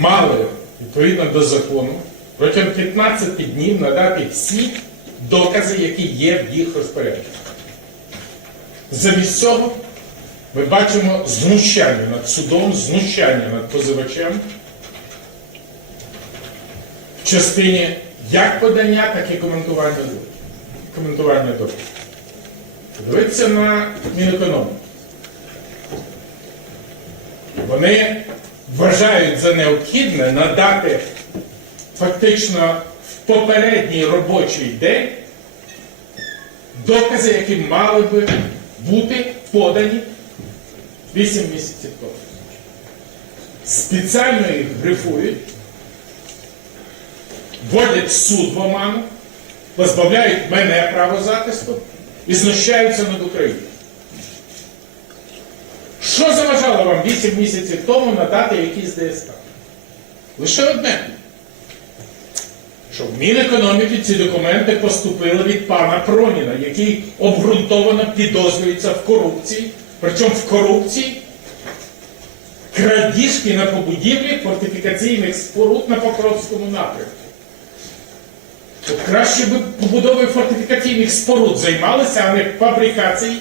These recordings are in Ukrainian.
мали відповідно до закону протягом 15 днів надати всі докази, які є в їх розпорядженні. Замість цього ми бачимо знущання над судом, знущання над позивачем в частині як подання, так і коментування, коментування. Подивіться на Мінекономіку. Вони вважають за необхідне надати фактично в попередній робочий день докази, які мали би бути подані 8 місяців тому. Спеціально їх грифують, вводять суд в оману, позбавляють мене права захисту і знущаються над Україною. Що заважало вам 8 місяців тому надати якісь ДСК? Лише одне. Що в Мінекономіки ці документи поступили від пана Проніна, який обґрунтовано підозрюється в корупції. Причому в корупції крадіжки на побудівлі фортифікаційних споруд на Покровському напрямку. От краще би побудовою фортифікаційних споруд займалися, а не фабрикацією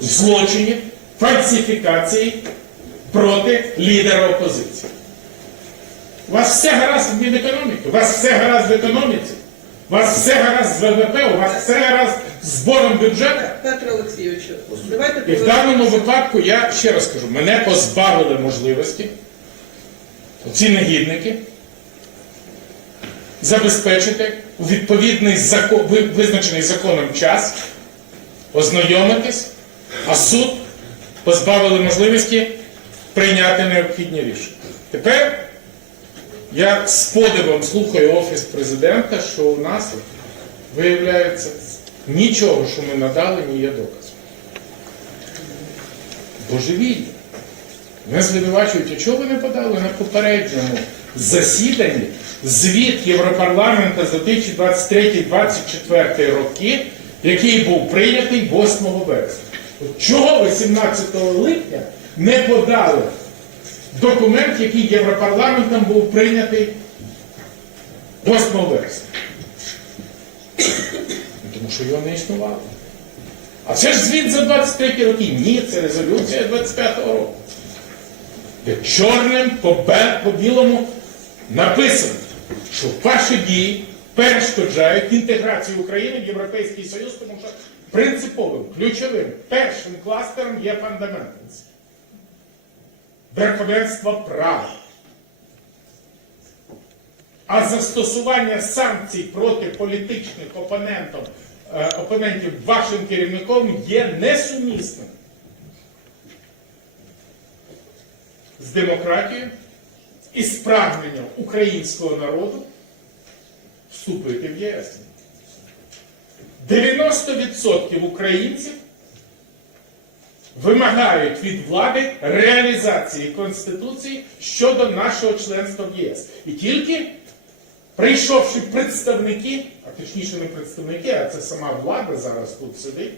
злочинів, фальсифікації проти лідера опозиції. У вас все гаразд в Мінекономіки, у вас все гаразд в економіці, у вас все гаразд з ВВП, у вас все гаразд з збором бюджету. Петро Олексійович, давайте І в даному випадку я ще раз кажу, мене позбавили можливості, оці негідники, забезпечити у відповідний закон, визначений законом час, ознайомитись, а суд позбавили можливості прийняти необхідні рішення. Тепер я з подивом слухаю Офіс президента, що у нас виявляється нічого, що ми надали, не є доказом. Божевілля. Мене звинувачують, а чого ви не подали на попередньому засіданні звіт Європарламента за 2023-2024 роки, який був прийнятий 8 вересня. Чого ви 17 липня не подали документ, який Європарламентом був прийнятий 8 вересня? Ну, Тому що його не існувало. А це ж звіт за 23 роки. Ні, це резолюція 25-го року. Де чорним по білому написано, що ваші дії перешкоджають інтеграцію України в Європейський Союз, тому що принциповим, ключовим, першим кластером є фундаментальність. Верховенство права. А застосування санкцій проти політичних опонентів, е, опонентів вашим керівником є несумісним з демократією і з українського народу вступити в ЄС. 90% українців вимагають від влади реалізації Конституції щодо нашого членства в ЄС. І тільки прийшовши представники, а точніше не представники, а це сама влада зараз тут сидить,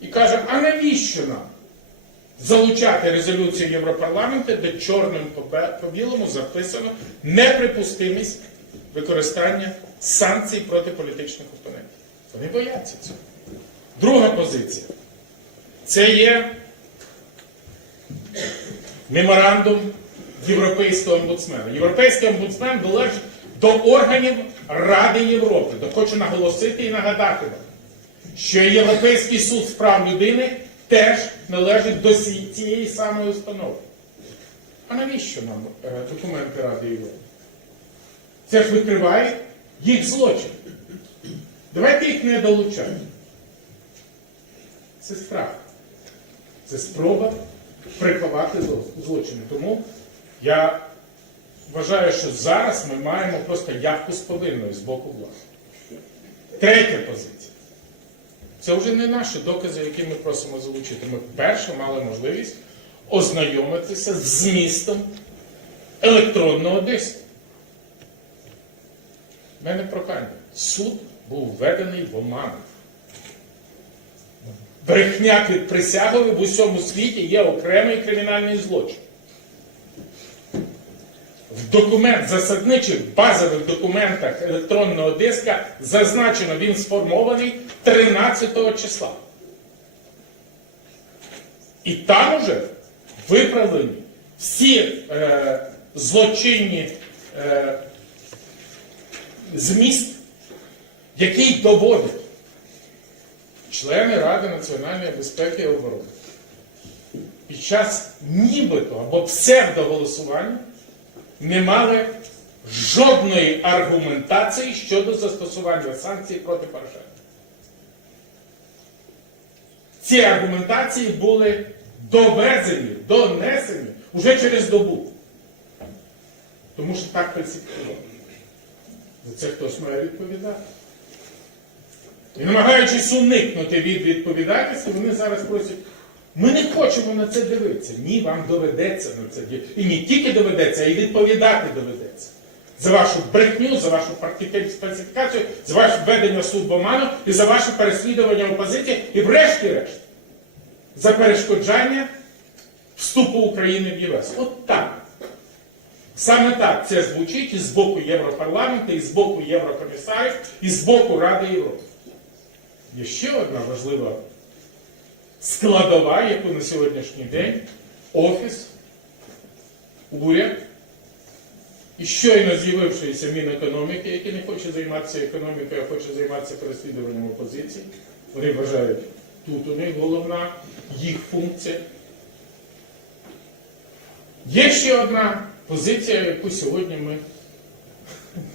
і каже, а навіщо нам залучати резолюцію Європарламенту, де чорним по білому записано неприпустимість використання санкцій проти політичних опонентів. Вони бояться цього. Друга позиція. Це є меморандум Європейського омбудсмена. Європейський омбудсмен належить до органів Ради Європи. То хочу наголосити і нагадати вам, що Європейський суд з прав людини теж належить до цієї самої установи. А навіщо нам е, документи Ради Європи? Це ж викриває їх злочин. Давайте їх не долучати. Це страх. Це спроба приховати злочини. Тому я вважаю, що зараз ми маємо просто явку з повинною з боку влади. Третя позиція. Це вже не наші докази, які ми просимо залучити. Ми вперше мали можливість ознайомитися з змістом електронного диску. Мене прохання. Суд був введений в оману. Брехня під присягою в усьому світі є окремий кримінальний злочин. в документ засадничих базових документах електронного диска зазначено, він сформований 13 числа. І там уже виправлені всі е, злочинні е, зміст, який доводить члени Ради національної безпеки і оборони під час нібито або псевдоголосування не мали жодної аргументації щодо застосування санкцій проти Порошенка. Ці аргументації були довезені, донесені уже через добу. Тому що так фальсифікували. За це хтось має відповідати. І намагаючись уникнути від відповідальності, вони зараз просять, ми не хочемо на це дивитися. Ні, вам доведеться на це дивитися. І не тільки доведеться, а й відповідати доведеться. За вашу брехню, за вашу фальсифікацію, за ваше введення суд в оману і за ваше переслідування опозиції, і врешті-решт, за перешкоджання вступу України в ЄС. От так. Саме так це звучить і з боку Європарламенту, і з боку Єврокомісарів, і з боку Ради Європи. Є ще одна важлива складова, яку на сьогоднішній день Офіс, уряд і щойно з'явившися Мінекономіки, який не хоче займатися економікою, а хоче займатися переслідуванням опозиції. Вони вважають, тут у них головна їх функція. Є ще одна позиція, яку сьогодні ми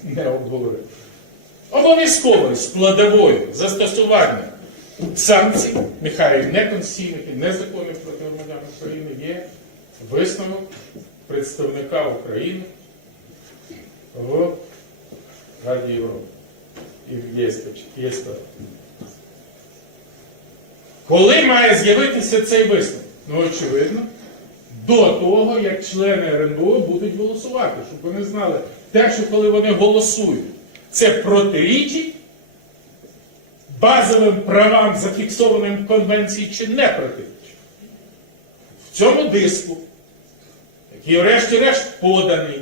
не обговорили. Обов'язковою складовою застосування санкцій, нехай неконституційних і незаконних проти громадян України є висновок представника України в Раді Європи і ЄСП. Коли має з'явитися цей висновок? Ну, очевидно, до того, як члени РНБО будуть голосувати, щоб вони знали, те, що коли вони голосують, це протирічить базовим правам, зафіксованим в конвенції, чи не протирічить. В цьому диску, який врешті-решт поданий,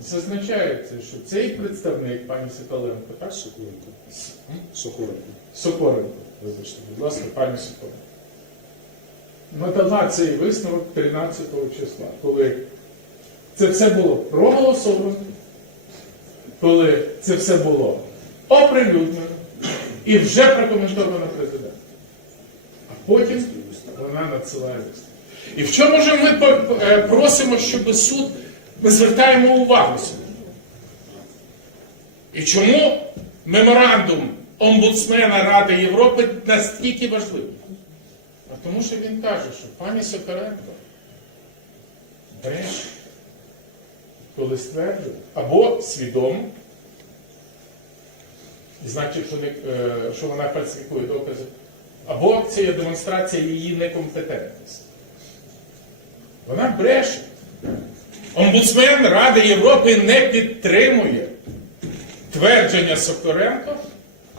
зазначається, що цей представник, пані Соколенко, так? Соколенко. С- Соколенко. Соколенко, вибачте, будь ласка, пані Соколенко. Надала цей висновок 13 числа, коли це все було проголосовано, коли це все було оприлюднено і вже прокоментовано президентом. А потім вона надсилає лист. І в чому ж ми е, просимо, щоб суд, ми звертаємо увагу сюди? І чому меморандум омбудсмена Ради Європи настільки важливий? А тому що він каже, що пані Сокоренко бреше, коли стверджує, або свідомо, значить, що, не, е, що вона фальсифікує докази, або це є демонстрація її некомпетентності. Вона бреше. Омбудсмен Ради Європи не підтримує твердження Сокоренко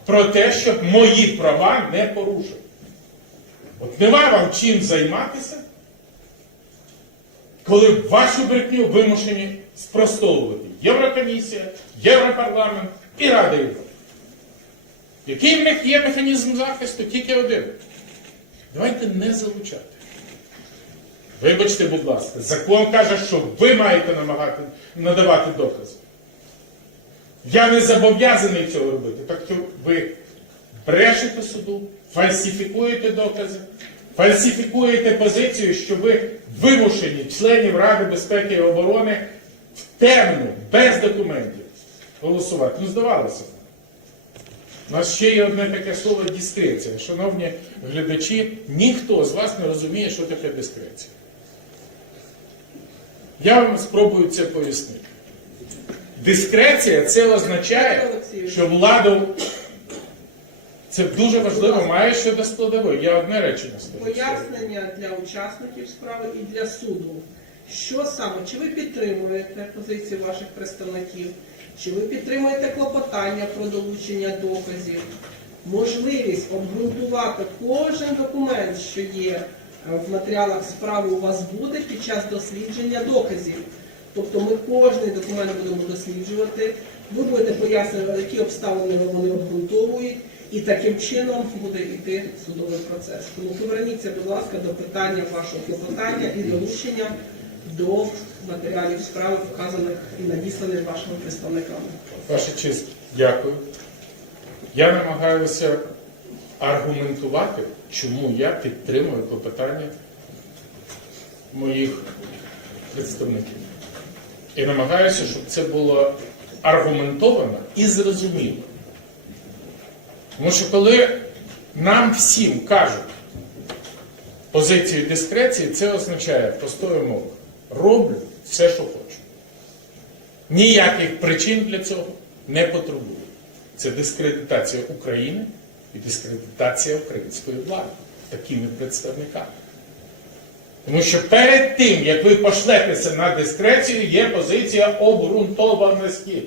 про те, щоб мої права не порушили. От нема вам чим займатися, коли вашу брехню вимушені спростовувати Єврокомісія, Європарламент і Рада Європи. Який в них є механізм захисту? Тільки один. Давайте не залучати. Вибачте, будь ласка, закон каже, що ви маєте намагати надавати докази. Я не зобов'язаний цього робити. Так що ви брешете суду, фальсифікуєте докази, фальсифікуєте позицію, що ви вимушені членів Ради безпеки і оборони в темну, без документів голосувати. Ну, здавалося. б. У нас ще є одне таке слово дискреція. Шановні глядачі, ніхто з вас не розуміє, що таке дискреція. Я вам спробую це пояснити. Дискреція це означає, що владу. Це дуже важливо, має щодо складової. Я одне речення скажу. Пояснення для учасників справи і для суду. Що саме? Чи ви підтримуєте позиції ваших представників? Чи ви підтримуєте клопотання про долучення доказів? Можливість обґрунтувати кожен документ, що є е, в матеріалах справи, у вас буде під час дослідження доказів. Тобто ми кожний документ будемо досліджувати, ви будете пояснювати, які обставини вони обґрунтовують, і таким чином буде йти судовий процес. Тому поверніться, будь ласка, до питання вашого клопотання і долучення до матеріалів справи, вказаних і надісланих вашими представниками. Ваша честь, дякую. Я намагаюся аргументувати, чому я підтримую клопотання моїх представників. І намагаюся, щоб це було аргументовано і зрозуміло. Тому що коли нам всім кажуть позицію дискреції, це означає простою мовою. Роблю все, що хочу. Ніяких причин для цього не потребує. Це дискредитація України і дискредитація української влади такими представниками. Тому що перед тим, як ви пошлетеся на дискрецію, є позиція обґрунтованості.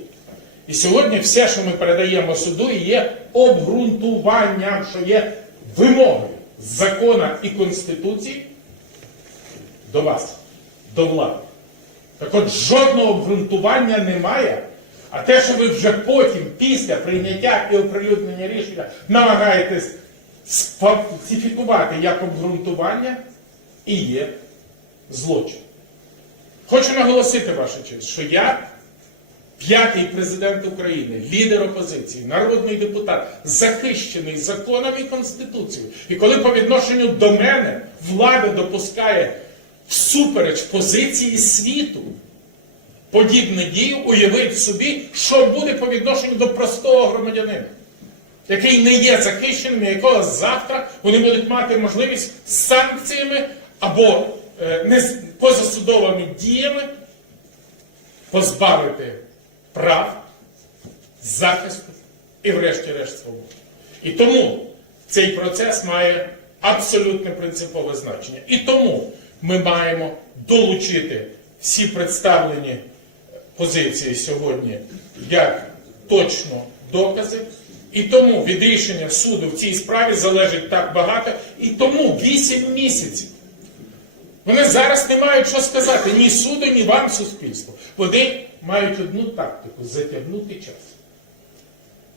І сьогодні все, що ми передаємо суду, є обґрунтуванням, що є вимогою закона і Конституції до вас, до влади. Так от жодного обґрунтування немає. А те, що ви вже потім, після прийняття і оприлюднення рішення, намагаєтесь сфальсифікувати як обґрунтування, і є злочин. Хочу наголосити, ваша честь, що я п'ятий президент України, лідер опозиції, народний депутат, захищений законом і Конституцією. І коли по відношенню до мене влада допускає всупереч позиції світу, подібну дію, уявіть собі, що буде по відношенню до простого громадянина, який не є захищеним, якого завтра вони будуть мати можливість санкціями або е, не позасудовими діями позбавити прав, захисту і, врешті-решт, свободи. І тому цей процес має абсолютне принципове значення. І тому ми маємо долучити всі представлені позиції сьогодні як точно докази. І тому від рішення суду в цій справі залежить так багато, і тому 8 місяців. Вони зараз не мають що сказати ні суду, ні вам, суспільству. Вони мають одну тактику затягнути час.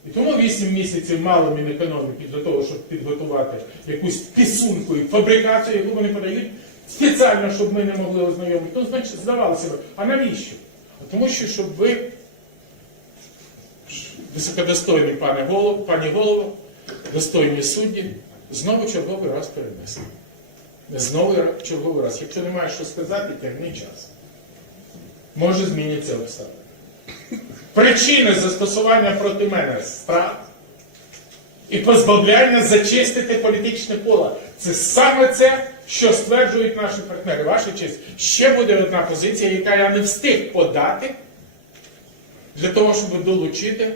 І тому 8 місяців мало Мінекономіки для того, щоб підготувати якусь пісунку і фабрикацію, яку вони подають, спеціально, щоб ми не могли ознайомити. Ну, значить, здавалося б, а навіщо? А тому що, щоб ви, високодостойний пане голово, пані голово, достойні судді, знову черговий раз перенесли. Знову черговий раз. Якщо немає що сказати, тягни час. Може зміняться обставини. Причини застосування проти мене страх і позбавляння зачистити політичне поле. Це саме це, що стверджують наші партнери. Ваша честь, ще буде одна позиція, яка я не встиг подати для того, щоб долучити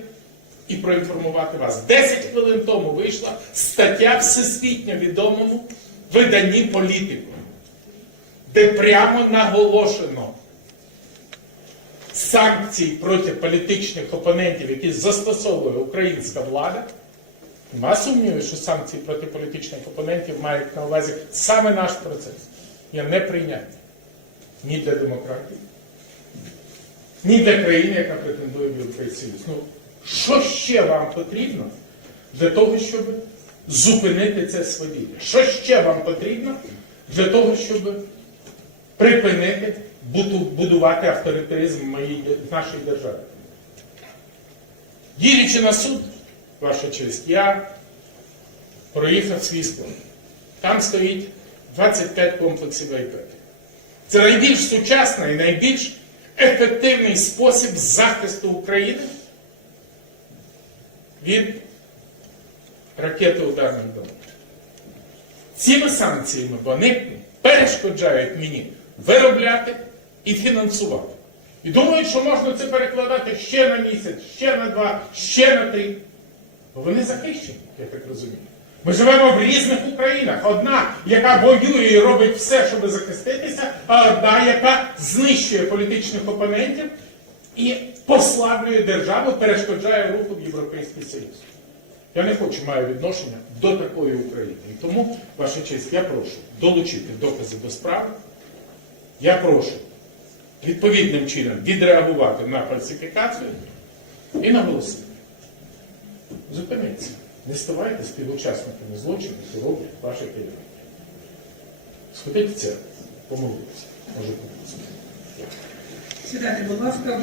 і проінформувати вас. Десять хвилин тому вийшла стаття всесвітньо відомому виданні політику, де прямо наголошено санкцій проти політичних опонентів, які застосовує українська влада. Нема сумнівів, що санкції проти політичних опонентів мають на увазі саме наш процес. Є неприйнятні ні для демократії, ні для країни, яка претендує в Європейський Союз. Ну, що ще вам потрібно для того, щоб зупинити це свавілля? Що ще вам потрібно для того, щоб припинити будувати авторитаризм в нашій державі? Їдучи на суд, ваша честь, я проїхав свій склад. Там стоїть 25 комплексів iPad. Це найбільш сучасний і найбільш ефективний спосіб захисту України від ракети ударних дронів. Цими санкціями вони перешкоджають мені виробляти і фінансувати. І думають, що можна це перекладати ще на місяць, ще на два, ще на три. Бо вони захищені, я так розумію. Ми живемо в різних Українах. Одна, яка воює і робить все, щоб захиститися, а одна, яка знищує політичних опонентів і послаблює державу, перешкоджає руху в Європейський Союз. Я не хочу маю відношення до такої України. І тому, ваша честь, я прошу долучити докази до справи. Я прошу відповідним чином відреагувати на фальсифікацію і наголосити. Зупиніться. Не ставайте співучасниками злочину, які роблять ваші керівники. Сходіть в церкву. Може, помолитися. Сідайте, будь ласка.